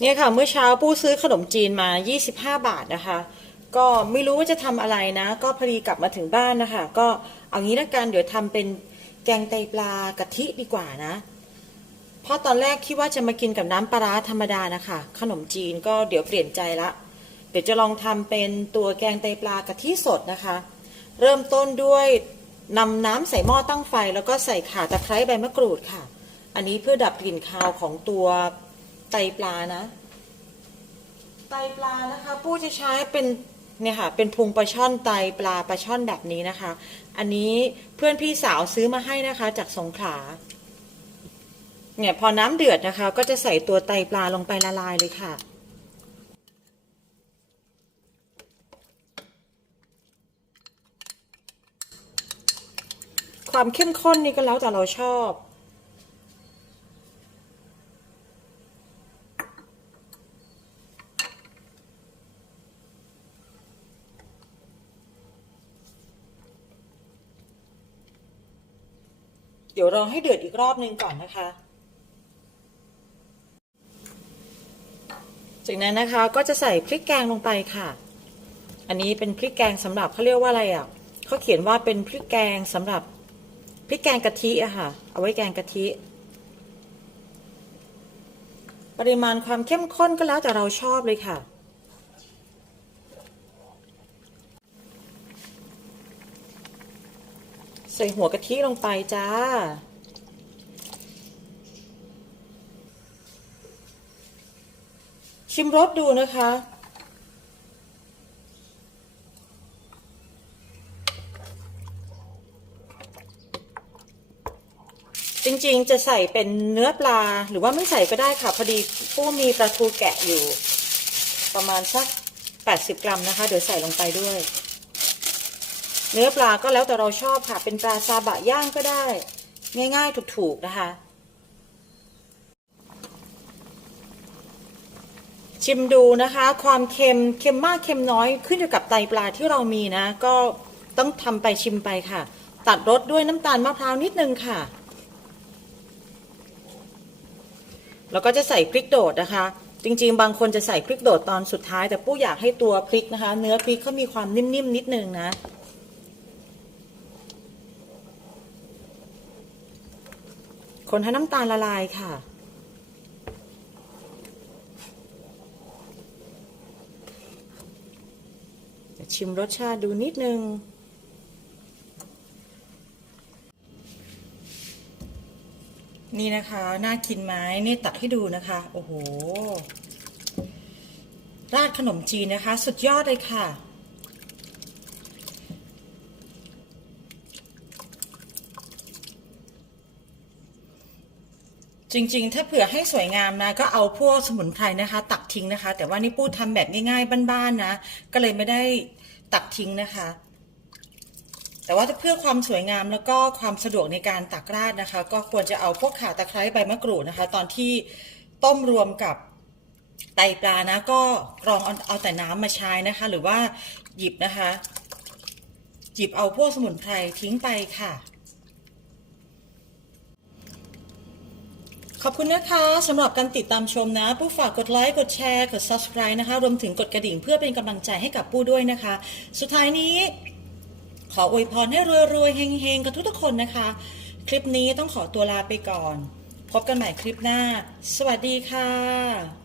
เนี่ยค่ะเมื่อเช้าปู้ซื้อขนมจีนมา 25 บาทนะคะ ก็ไม่รู้ว่าจะทำอะไรนะ ก็พอดีกลับมาถึงบ้านนะคะ ก็เอางี้ละกันเดี๋ยวทำเป็นแกงไตปลากะทิดีกว่านะ เพราะตอนแรกคิดว่าจะมากินกับน้ำปลาร้าธรรมดานะคะ ขนมจีนก็เดี๋ยวเปลี่ยนใจละ เดี๋ยวจะลองทำเป็นตัวแกงไตปลากะทิสดนะคะ เริ่มต้นด้วยนำน้ำใส่หม้อตั้งไฟ แล้วก็ใส่ข่าตะไคร้ใบมะกรูดค่ะ อันนี้เพื่อดับกลิ่นคาวของตัว ไตปลานะ ไตปลานะคะปู้จะใช้เป็นเนี่ยค่ะเป็นพุงปลาช่อนไตปลาปลาช่อนแบบนี้นะคะ อันนี้เพื่อนพี่สาวซื้อมาให้นะคะ จากสงขลาเนี่ยพอน้ำเดือดนะคะ ก็จะใส่ตัวไตปลาลงไปละลายเลยค่ะความเข้มข้นนี่ก็แล้วแต่เราชอบ เดี๋ยวรอให้เดือดอีกรอบหนึ่งก่อนนะคะ จากนั้นนะคะก็จะใส่พริกแกงลงไปค่ะ อันนี้เป็นพริกแกงสำหรับเขาเรียกว่าอะไรอะเขาเขียนว่าเป็นพริกแกงสำหรับพริกแกงกะทิอะค่ะ เอาไว้แกงกะทิ ปริมาณความเข้มข้นก็แล้วแต่เราชอบเลยค่ะ ส่หัวกะทิลงไปจ้า ชิมรสดูนะคะ จริงๆจะใส่เป็นเนื้อปลาหรือว่าไม่ใส่ก็ได้ค่ะ พอดีปู้มีปลาทูแกะอยู่ ประมาณสัก 80 กรัมนะคะ เดี๋ยวใส่ลงไปด้วย เนื้อปลาก็แล้วแต่เราชอบค่ะ เป็นปลาซาบะย่างก็ได้ ง่ายๆถูกๆนะคะ ชิมดูนะคะ ความเค็มเค็มมากเค็มน้อยขึ้นอยู่กับไตปลาที่เรามีนะ ก็ต้องทำไปชิมไปค่ะ ตัดรสด้วยน้ำตาลมะพร้าวนิดนึงค่ะ แล้วก็จะใส่พริกโดดนะคะจริงๆ บางคนจะใส่พริกโดดตอนสุดท้าย แต่ปู้อยากให้ตัวพริกนะคะ เนื้อพริกเขามีความนิ่มๆนิดนึงนะ คนให้น้ำตาลละลายค่ะชิมรสชาติดูนิดนึง นี่นะคะ น่ากินไหมนี่ตัดให้ดูนะคะ โอ้โห ราดขนมจีนนะคะ สุดยอดเลยค่ะ จริงๆ ถ้าเผื่อให้สวยงามนะก็เอาพวกสมุนไพรนะคะ ตักทิ้งนะคะ แต่ว่านี่ปู้ทำแบบง่ายๆบ้านๆนะ ก็เลยไม่ได้ตักทิ้งนะคะ แต่ว่าเพื่อความสวยงามแล้วก็ความสะดวกในการตักราดนะคะ ก็ควรจะเอาพวกข่าตะไคร้ใบมะกรูดนะคะ ตอนที่ต้มรวมกับไตปลานะ ก็กรองเอาเอาแต่น้ำมาใช้นะคะ หรือว่าหยิบนะคะ หยิบเอาพวกสมุนไพรทิ้งไปค่ะ ขอบคุณนะคะสำหรับการติดตามชมนะปู้ฝากกดไลค์กดแชร์กด subscribe นะคะ รวมถึงกดกระดิ่งเพื่อเป็นกำลังใจให้กับปู้ด้วยนะคะ สุดท้ายนี้ขออวยพรให้รวยๆเฮงๆ กับทุกๆคนนะคะ คลิปนี้ต้องขอตัวลาไปก่อน พบกันใหม่คลิปหน้า สวัสดีค่ะ